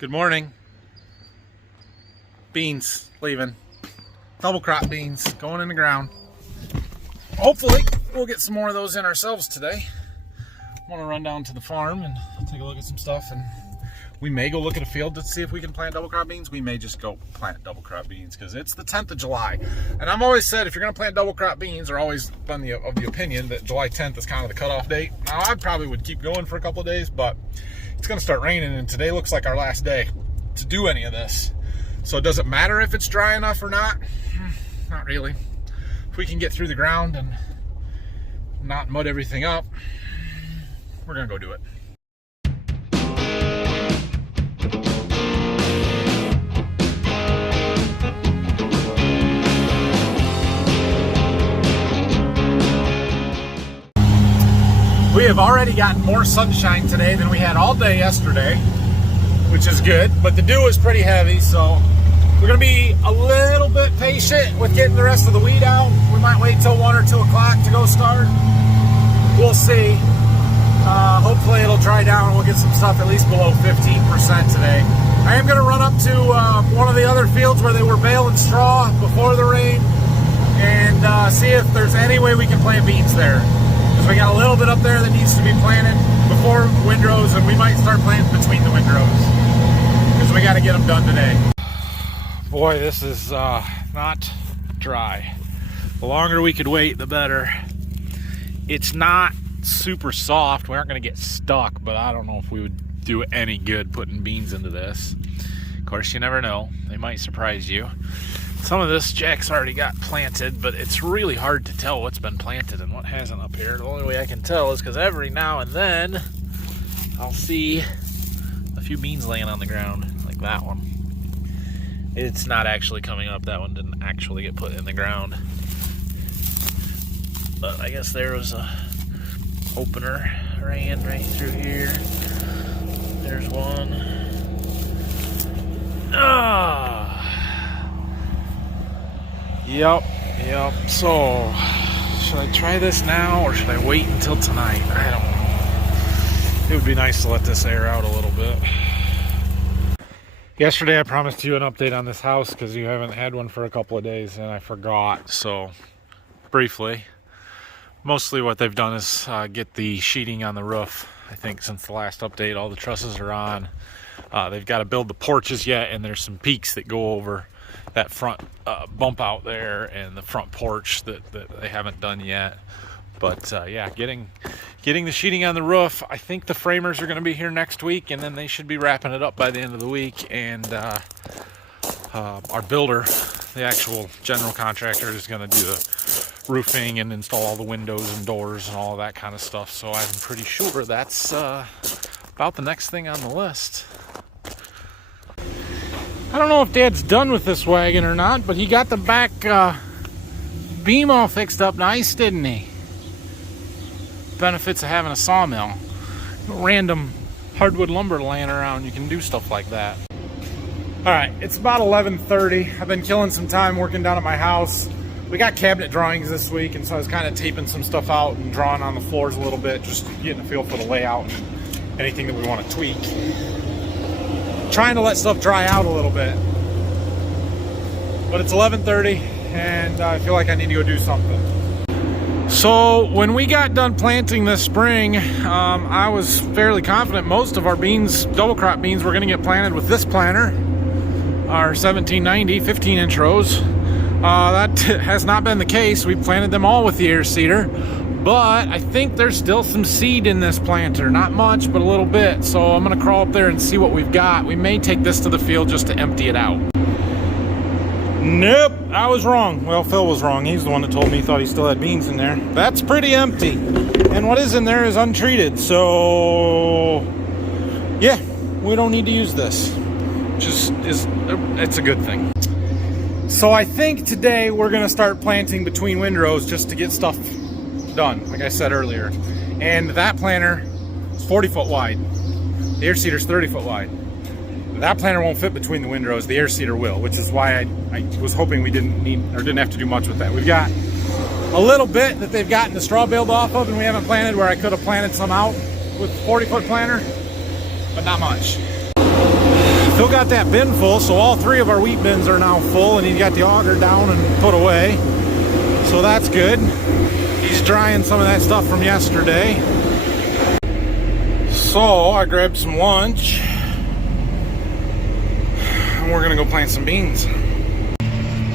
Good morning. Beans leaving. Double crop beans going in the ground. Hopefully we'll get some more of those in ourselves today. I want to run down to the farm and take a look at some stuff, and we may go look at a field to see if we can plant double crop beans. We may just go plant double crop beans because it's the 10th of July. And I've always said if you're going to plant double crop beans, or always been of the opinion that July 10th is kind of the cutoff date. Now I probably would keep going for a couple of days, but it's going to start raining, and today looks like our last day to do any of this. So does it matter if it's dry enough or not? Not really. If we can get through the ground and not mud everything up, we're gonna go do it. We have already gotten more sunshine today than we had all day yesterday, which is good, but the dew is pretty heavy, so we're gonna be a little bit patient with getting the rest of the weed out. We might wait till 1 or 2 o'clock to go start. We'll see. Hopefully it'll dry down and we'll get some stuff at least below 15% today. I am gonna run up to one of the other fields where they were baling straw before the rain and see if there's any way we can plant beans there. Because we got a little bit up there that needs to be planted before windrows, and we might start planting between the windrows because we got to get them done today. Boy, this is not dry. The longer we could wait, the better. It's not super soft. We aren't going to get stuck, but I don't know if we would do any good putting beans into this. Of course, you never know. They might surprise you. Some of this Jack's already got planted, but it's really hard to tell what's been planted and what hasn't up here. The only way I can tell is because every now and then I'll see a few beans laying on the ground, like that one. It's not actually coming up. That one didn't actually get put in the ground. But I guess there was a opener ran right through here. There's one. Yep. So, should I try this now or should I wait until tonight? I don't know. It would be nice to let this air out a little bit. Yesterday I promised you an update on this house because you haven't had one for a couple of days and I forgot. So, briefly, mostly what they've done is get the sheeting on the roof. I think since the last update, all the trusses are on. They've got to build the porches yet, and there's some peaks that go over that front bump out there and the front porch that they haven't done yet. But yeah, getting the sheeting on the roof. I think the framers are going to be here next week, and then they should be wrapping it up by the end of the week. And our builder, the actual general contractor, is going to do the roofing and install all the windows and doors and all of that kind of stuff. So I'm pretty sure that's about the next thing on the list. I don't know if Dad's done with this wagon or not, but he got the back beam all fixed up nice, didn't he? Benefits of having a sawmill. Random hardwood lumber laying around, you can do stuff like that. Alright, it's about 11:30. I've been killing some time working down at my house. We got cabinet drawings this week, and so I was kind of taping some stuff out and drawing on the floors a little bit, just getting a feel for the layout and anything that we want to tweak. Trying to let stuff dry out a little bit. But it's 11:30 and I feel like I need to go do something. So when we got done planting this spring, I was fairly confident most of our beans, double crop beans, were going to get planted with this planter, our 1790 15-inch rows. That has not been the case. We planted them all with the air seeder. But I think there's still some seed in this planter. Not much, but a little bit. So I'm going to crawl up there and see what we've got. We may take this to the field just to empty it out. Nope, I was wrong. Well, Phil was wrong. He's the one that told me he thought he still had beans in there. That's pretty empty. And what is in there is untreated. So, yeah, we don't need to use this. It's a good thing. So I think today we're going to start planting between windrows just to get stuff done, like I said earlier. And that planter is 40 foot wide. The air seeder's 30 foot wide. That planter won't fit between the windrows. The air seeder will, which is why I was hoping we didn't have to do much with that. We've got a little bit that they've gotten the straw baled off of, and we haven't planted where I could have planted some out with 40 foot planter, but not much. Phil got that bin full, so all 3 of our wheat bins are now full, and he got the auger down and put away. So that's good. He's drying some of that stuff from yesterday. So I grabbed some lunch, and we're gonna go plant some beans.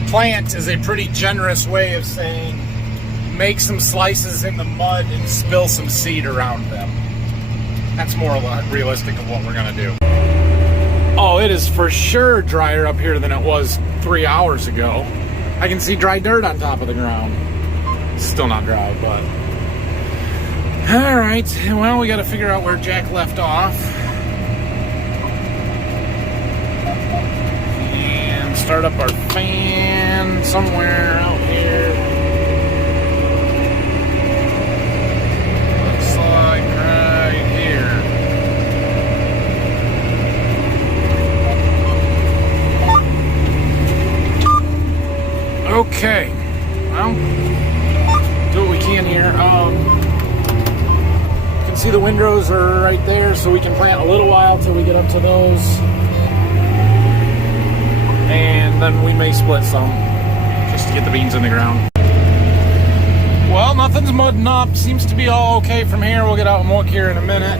Plant is a pretty generous way of saying make some slices in the mud and spill some seed around them. That's more realistic of what we're gonna do. Oh, it is for sure drier up here than it was 3 hours ago. I can see dry dirt on top of the ground. Still not dry, but... All right, well, we got to figure out where Jack left off. And start up our fan somewhere out here. Looks like right here. Okay, well, do what we can here. You can see the windrows are right there, so we can plant a little while till we get up to those. And then we may split some, just to get the beans in the ground. Well, nothing's mudding up. Seems to be all okay from here. We'll get out and walk here in a minute.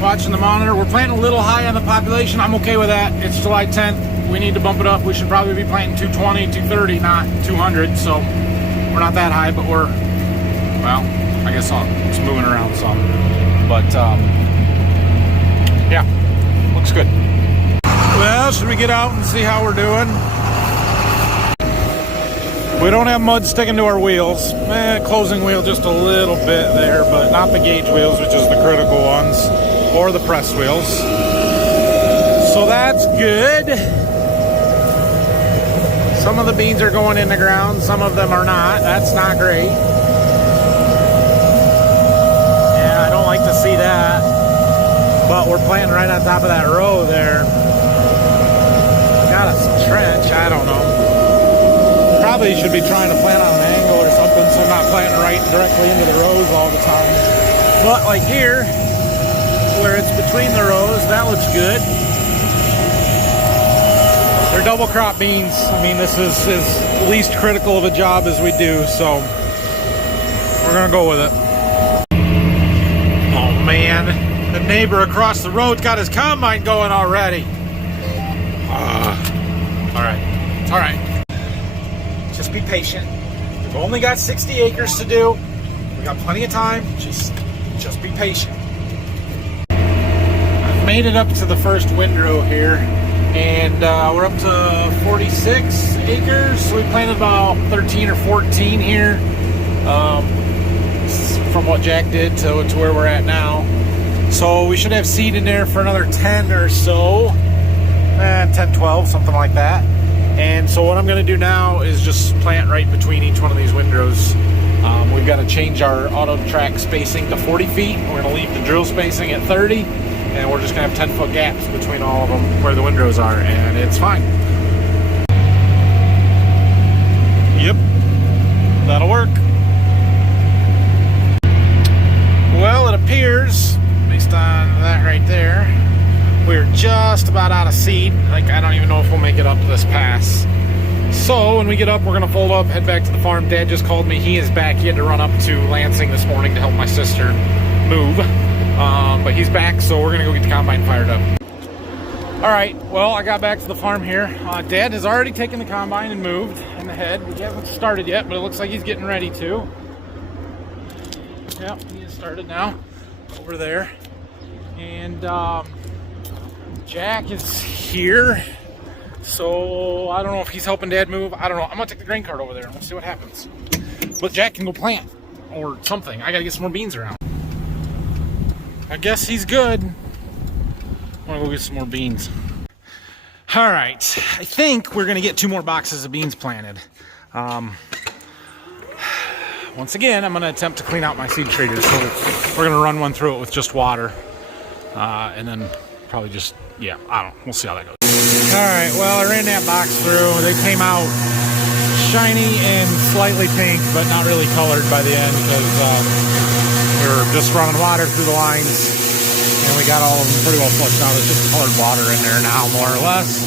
Watching the monitor. We're planting a little high on the population. I'm okay with that. It's July 10th. We need to bump it up. We should probably be planting 220, 230, not 200. So we're not that high, but we're, well, I guess it's moving around some. But, yeah, looks good. Well, should we get out and see how we're doing? We don't have mud sticking to our wheels. Closing wheel just a little bit there, but not the gauge wheels, which is the critical ones, or the press wheels. So that's good. Some of the beans are going in the ground, some of them are not. That's not great. Yeah, I don't like to see that. But we're planting right on top of that row there. Got a trench, I don't know. Probably should be trying to plant on an angle or something, so I'm not planting right directly into the rows all the time. But like here, where it's between the rows, that looks good. They're double crop beans. I mean, this is as least critical of a job as we do, so we're gonna go with it. Oh man, the neighbor across the road's got his combine going already. All right, it's all right. Just be patient. We've only got 60 acres to do. We got plenty of time. Just be patient. I've made it up to the first windrow here, and we're up to 46 acres. So we planted about 13 or 14 here, from what Jack did to where we're at now. So we should have seed in there for another 10 or so, 10, 12, something like that. And so what I'm going to do now is just plant right between each one of these windrows. We've got to change our auto track spacing to 40 feet. We're going to leave the drill spacing at 30, and we're just going to have 10-foot gaps between all of them where the windrows are, and it's fine. Yep, that'll work. Well, it appears, based on that right there, we're just about out of seed. Like, I don't even know if we'll make it up to this pass. So when we get up, we're gonna fold up, head back to the farm. Dad just called me. He is back. He had to run up to Lansing this morning to help my sister move. But he's back, so we're gonna go get the combine fired up. All right, well, I got back to the farm here. Dad has already taken the combine and moved in the head. We haven't started yet, but it looks like he's getting ready to. Yep, he has started now, over there. And Jack is here, so I don't know if he's helping Dad move. I don't know. I'm gonna take the grain cart over there and we'll see what happens. But Jack can go plant or something. I gotta get some more beans around. I guess he's good. I'm gonna go get some more beans. All right, I think we're gonna get 2 more boxes of beans planted. Once again, I'm gonna attempt to clean out my seed treaters. So we're gonna run one through it with just water, and then probably just, yeah, I don't know. We'll see how that goes. All right, well, I ran that box through. They came out shiny and slightly pink, but not really colored by the end because we were just running water through the lines. and we got all of them pretty well flushed out. It's just colored water in there now, more or less.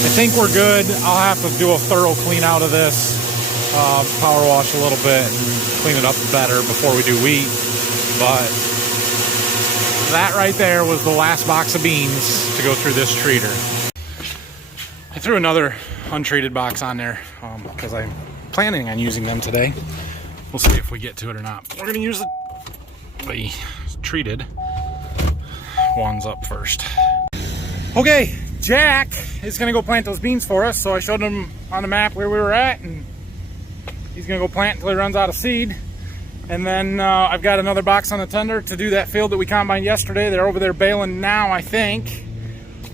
I think we're good. I'll have to do a thorough clean out of this, power wash a little bit and clean it up better before we do wheat. But that right there was the last box of beans to go through this treater. I threw another untreated box on there because I'm planning on using them today. We'll see if we get to it or not. We're going to use the treated ones up first. Okay, Jack is going to go plant those beans for us. So I showed him on the map where we were at, and he's going to go plant until he runs out of seed. And then I've got another box on the tender to do that field that we combined yesterday. They're over there baling now, I think.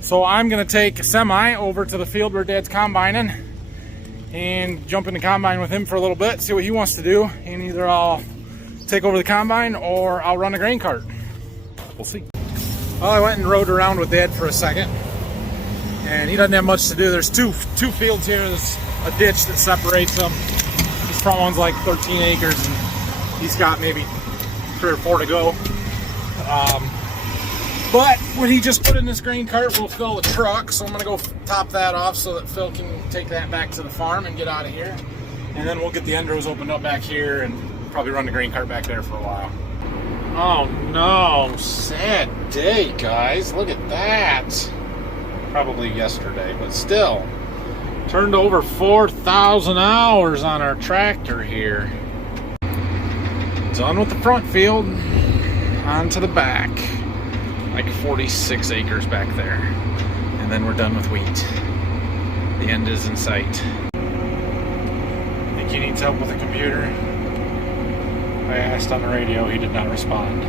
So I'm going to take a semi over to the field where Dad's combining and jump in the combine with him for a little bit, see what he wants to do. And either I'll take over the combine or I'll run a grain cart. We'll see. Well, I went and rode around with Dad for a second, and he doesn't have much to do. There's two fields here. There's a ditch that separates them. This front one's like 13 acres, and he's got maybe 3 or 4 to go. But what he just put in this grain cart will fill the truck, so I'm going to go top that off so that Phil can take that back to the farm and get out of here. And then we'll get the end rows opened up back here and probably run the grain cart back there for a while. Oh no, sad day, guys. Look at that. Probably yesterday, but still. Turned over 4,000 hours on our tractor here. Done with the front field, on to the back. Like 46 acres back there. And then we're done with wheat. The end is in sight. Think he needs help with the computer? I asked on the radio, he did not respond.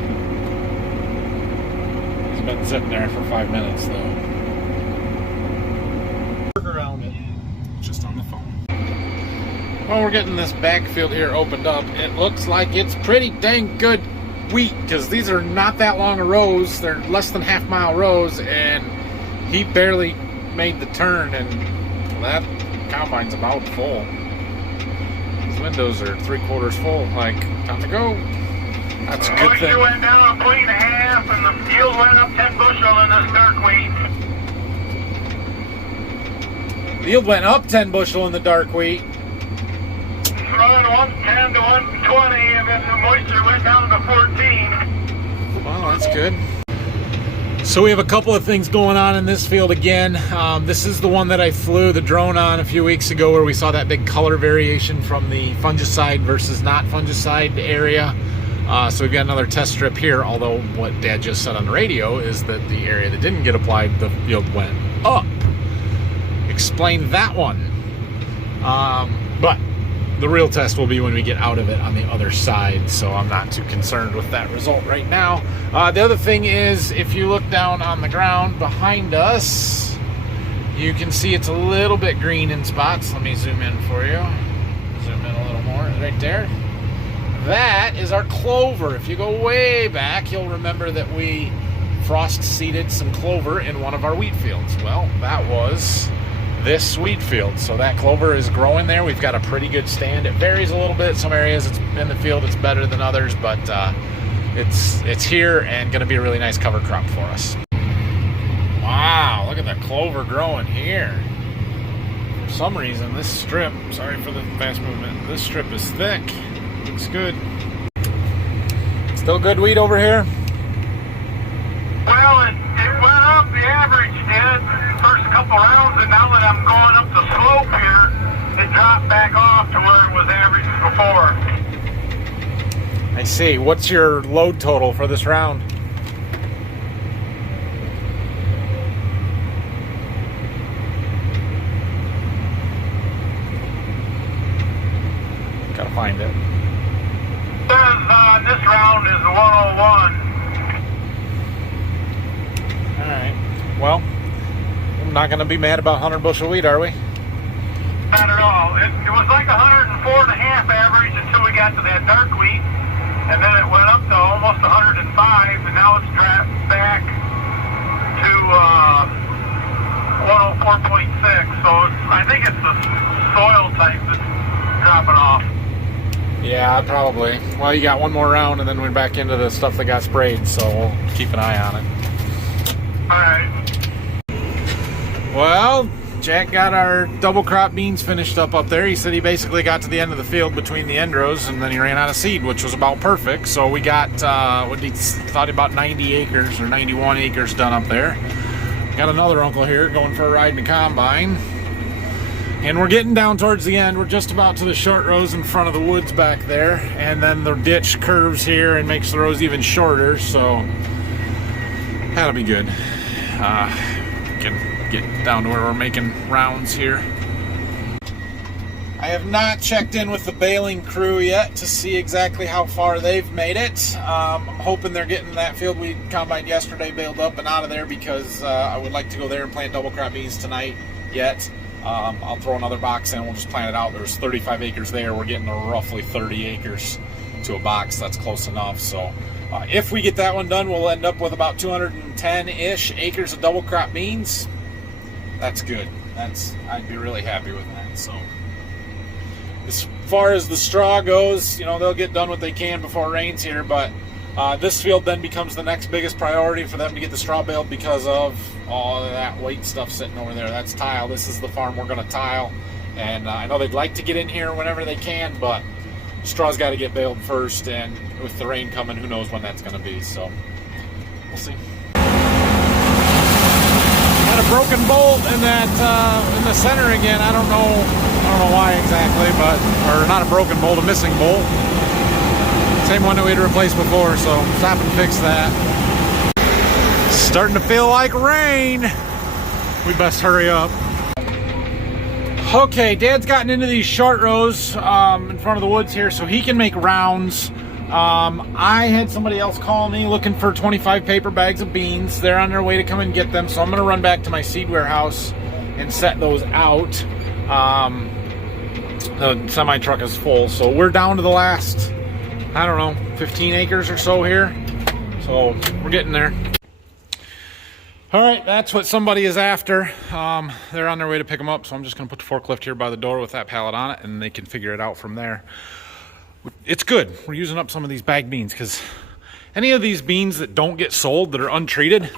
He's been sitting there for 5 minutes though. Work around it. Just on the phone. Well, we're getting this backfield here opened up. It looks like it's pretty dang good wheat, because these are not that long of rows. They're less than half-mile rows, and he barely made the turn, and that combine's about full. These windows are 3/4 full. Like, time to go. That's a good thing. Moisture went down a point and a half, and the yield went up 10 bushel in this dark wheat. The yield went up 10 bushel in the dark wheat. Running 110 to 120, and then the moisture went down to 14. Well, that's good. So we have a couple of things going on in this field again. This is the one that I flew the drone on a few weeks ago, where we saw that big color variation from the fungicide versus not fungicide area. So we've got another test strip here, although what Dad just said on the radio is that the area that didn't get applied, the yield went up. Explain that one. But the real test will be when we get out of it on the other side, so I'm not too concerned with that result right now. The other thing is, if you look down on the ground behind us, you can see it's a little bit green in spots. Let me zoom in for you. Zoom in a little more, right there. That is our clover. If you go way back, you'll remember that we frost seeded some clover in one of our wheat fields. Well, that was this wheat field. So that clover is growing there. We've got a pretty good stand. It varies a little bit. Some areas it's in the field it's better than others, but it's here and going to be a really nice cover crop for us. Wow, look at the clover growing here. For some reason, this strip, sorry for the fast movement, this strip is thick. Looks good. Still good wheat over here? Well, it went up, the average did, first couple rounds, and now that I'm going up the slope here, it dropped back off to where it was average before. I see. What's your load total for this round? Gotta find it. This round is 101. Alright. Well, I'm not going to be mad about 100 bushel wheat, are we? Not at all. It was like 104.5 average until we got to that dark wheat, and then it went up to almost 105, and now it's dropped back to 104.6. So I think it's the soil type that's dropping off. Yeah, probably. Well, you got one more round, and then we're back into the stuff that got sprayed, so we'll keep an eye on it. Alright. Well, Jack got our double crop beans finished up there. He said he basically got to the end of the field between the end rows and then he ran out of seed, which was about perfect. So we got, what he thought, about 90 acres or 91 acres done up there. Got another uncle here going for a ride in the combine. And we're getting down towards the end. We're just about to the short rows in front of the woods back there. And then the ditch curves here and makes the rows even shorter. So that'll be good. Can get down to where we're making rounds here. I have not checked in with the baling crew yet to see exactly how far they've made it. I'm hoping they're getting that field we combined yesterday baled up and out of there, because I would like to go there and plant double crop beans tonight yet. I'll throw another box in, we'll just plant it out. There's 35 acres there. We're getting to roughly 30 acres to a box. That's close enough. So if we get that one done, we'll end up with about 210-ish acres of double crop beans. That's good. I'd be really happy with that. So as far as the straw goes, you know, they'll get done what they can before it rains here, but this field then becomes the next biggest priority for them to get the straw baled because of all of that weight stuff sitting over there. That's tile. This is the farm we're going to tile, and I know they'd like to get in here whenever they can, but straw's got to get baled first, and with the rain coming, who knows when that's going to be. So we'll see. Got a broken bolt in that in the center again. I don't know why exactly, but, or not a broken bolt, a missing bolt. Same one that we had replaced before, so stop and fix that. Starting to feel like rain. We best hurry up. Okay, Dad's gotten into these short rows in front of the woods here so he can make rounds. I had somebody else call me looking for 25 paper bags of beans. They're on their way to come and get them, so I'm going to run back to my seed warehouse and set those out. The semi truck is full, so we're down to the last, I don't know, 15 acres or so here. So we're getting there. All right, that's what somebody is after. They're on their way to pick them up, so I'm just going to put the forklift here by the door with that pallet on it, and they can figure it out from there. It's good. We're using up some of these bagged beans, because any of these beans that don't get sold, that are untreated,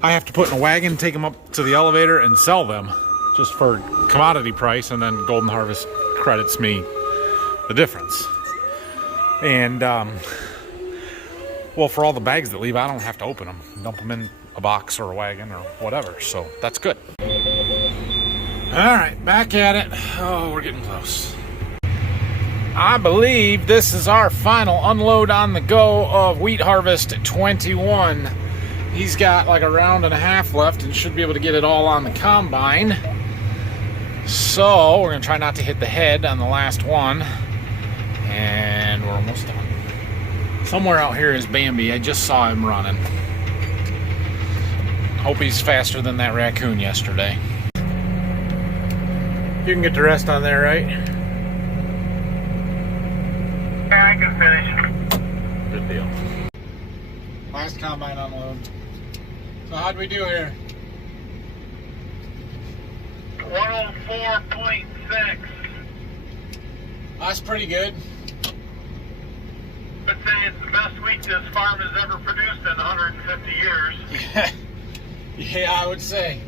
I have to put in a wagon, take them up to the elevator, and sell them just for commodity price, and then Golden Harvest credits me the difference. And, well, for all the bags that leave, I don't have to open them. Dump them in a box or a wagon or whatever, so that's good. All right, back at it. Oh, we're getting close. I believe this is our final unload on the go of Wheat Harvest 21. He's got like a round and a half left and should be able to get it all on the combine. So we're gonna try not to hit the head on the last one. And we're almost done. Somewhere out here is Bambi. I just saw him running. Hope he's faster than that raccoon yesterday. You can get the rest on there, right? Yeah, I can finish. Good deal. Last combine unload. So how'd we do here? 104.6. That's pretty good. I'd say it's the best wheat this farm has ever produced in 150 years. Yeah, I would say.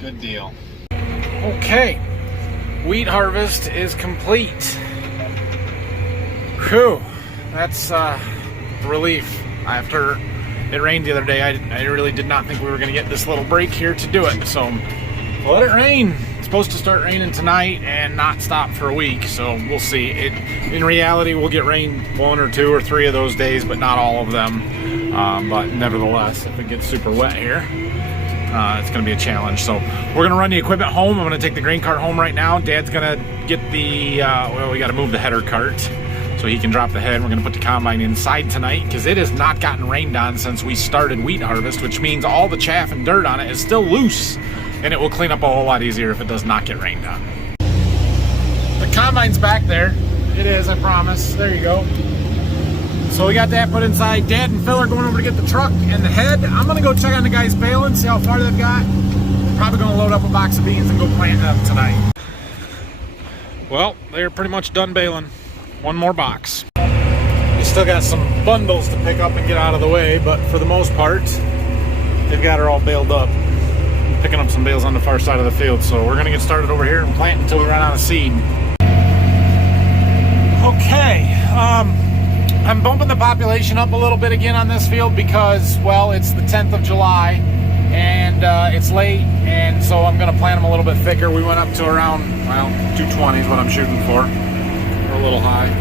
Good deal. Okay. Wheat harvest is complete. Whew. That's relief. After it rained the other day, I really did not think we were going to get this little break here to do it. So let it rain. It's supposed to start raining tonight and not stop for a week. So we'll see. In reality, we'll get rain 1 or 2 or 3 of those days, but not all of them. But nevertheless, if it gets super wet here, it's going to be a challenge. So we're going to run the equipment home. I'm going to take the grain cart home right now. Dad's going to get the, well, we got to move the header cart so he can drop the head. We're going to put the combine inside tonight because it has not gotten rained on since we started wheat harvest, which means all the chaff and dirt on it is still loose, and it will clean up a whole lot easier if it does not get rained on. The combine's back there. It is, I promise. There you go. So we got that put inside. Dad and Phil are going over to get the truck and the head. I'm going to go check on the guys baling, see how far they've got. Probably going to load up a box of beans and go plant them tonight. Well, they're pretty much done baling. 1 more box. This Still got some bundles to pick up and get out of the way, but for the most part, they've got her all baled up. I'm picking up some bales on the far side of the field, so we're gonna get started over here and plant until we run out of seed. Okay, I'm bumping the population up a little bit again on this field because, well, it's the 10th of July and it's late, and so I'm gonna plant them a little bit thicker. We went up to around, well, 220 is what I'm shooting for. We're a little high.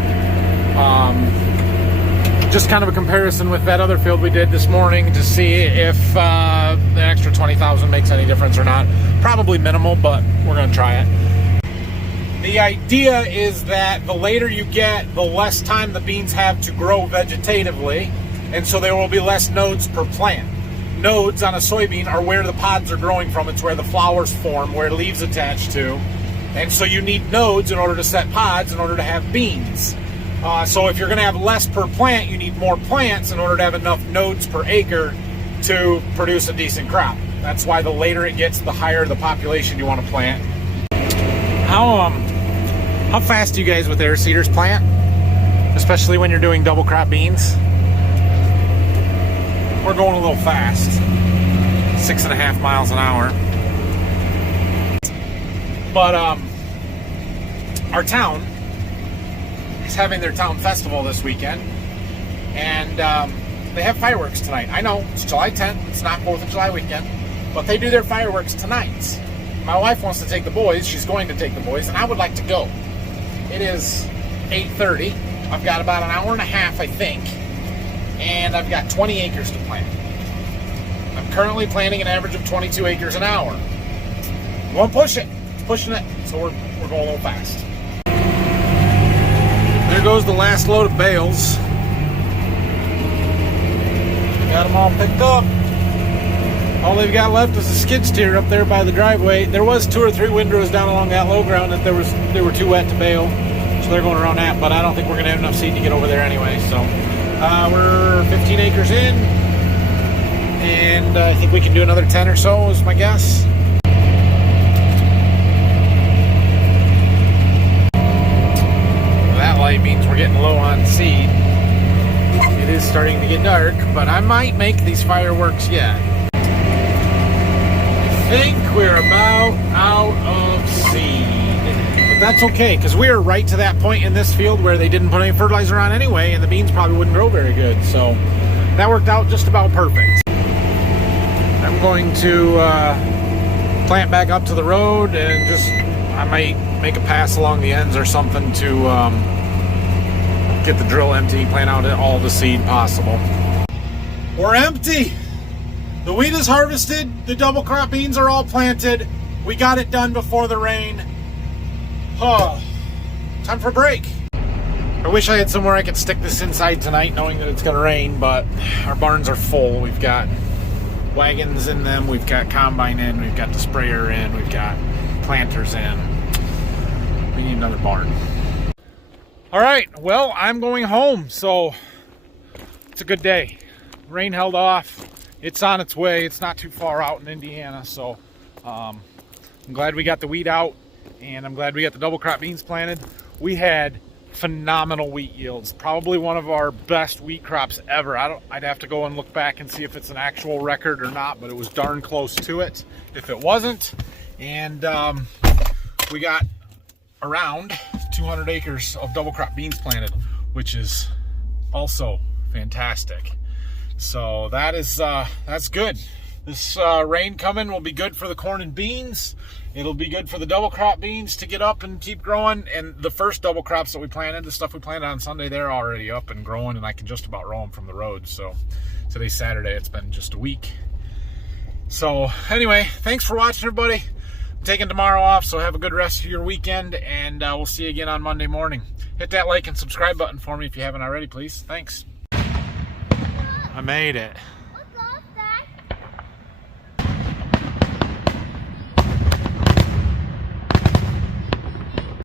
Just kind of a comparison with that other field we did this morning to see if the extra 20,000 makes any difference or not. Probably minimal, but we're gonna try it. The idea is that the later you get, the less time the beans have to grow vegetatively, and so there will be less nodes per plant. Nodes on a soybean are where the pods are growing from. It's where the flowers form, where leaves attach to. And so you need nodes in order to set pods, in order to have beans. So if you're going to have less per plant, you need more plants in order to have enough nodes per acre to produce a decent crop. That's why the later it gets, the higher the population you want to plant. How fast do you guys with air seeders plant? Especially when you're doing double crop beans? We're going a little fast. 6.5 miles an hour. But our town is having their town festival this weekend, and they have fireworks tonight. I know it's July 10th, it's not 4th of July weekend, but they do their fireworks tonight. My wife wants to take the boys, she's going to take the boys, and I would like to go. It is 8:30, I've got about an hour and a half, I think, and I've got 20 acres to plant. I'm currently planting an average of 22 acres an hour. We won't push it, it's pushing it, so we're going a little fast. There goes the last load of bales. Got them all picked up. All they've got left is a skid steer up there by the driveway. There was 2 or 3 windrows down along that low ground that they were too wet to bale, so they're going around that, but I don't think we're going to have enough seed to get over there anyway. So we're 15 acres in, and I think we can do another 10 or so is my guess. Light means we're getting low on seed. It is starting to get dark, but I might make these fireworks yet. I think we're about out of seed, but that's okay because we are right to that point in this field where they didn't put any fertilizer on anyway, and the beans probably wouldn't grow very good, so that worked out just about perfect. I'm going to plant back up to the road, and I might make a pass along the ends or something to get the drill empty, plant out all the seed possible. We're empty. The wheat is harvested. The double crop beans are all planted. We got it done before the rain. Oh, time for a break. I wish I had somewhere I could stick this inside tonight knowing that it's going to rain, but our barns are full. We've got wagons in them. We've got combine in. We've got the sprayer in. We've got planters in. We need another barn. All right, well, I'm going home, so it's a good day. Rain held off. It's on its way. It's not too far out in Indiana, so I'm glad we got the wheat out, and I'm glad we got the double crop beans planted. We had phenomenal wheat yields, probably one of our best wheat crops ever. I'd have to go and look back and see if it's an actual record or not, but it was darn close to it if it wasn't. And we got around 200 acres of double crop beans planted, which is also fantastic. So that's good. This rain coming will be good for the corn and beans. It'll be good for the double crop beans to get up and keep growing. And the first double crops that we planted, the stuff we planted on Sunday, they're already up and growing, and I can just about row them from the road. So today's Saturday, it's been just a week. So anyway, thanks for watching, everybody. I'm taking tomorrow off, so have a good rest of your weekend, and we'll see you again on Monday morning. Hit that like and subscribe button for me if you haven't already, please. Thanks. I made it.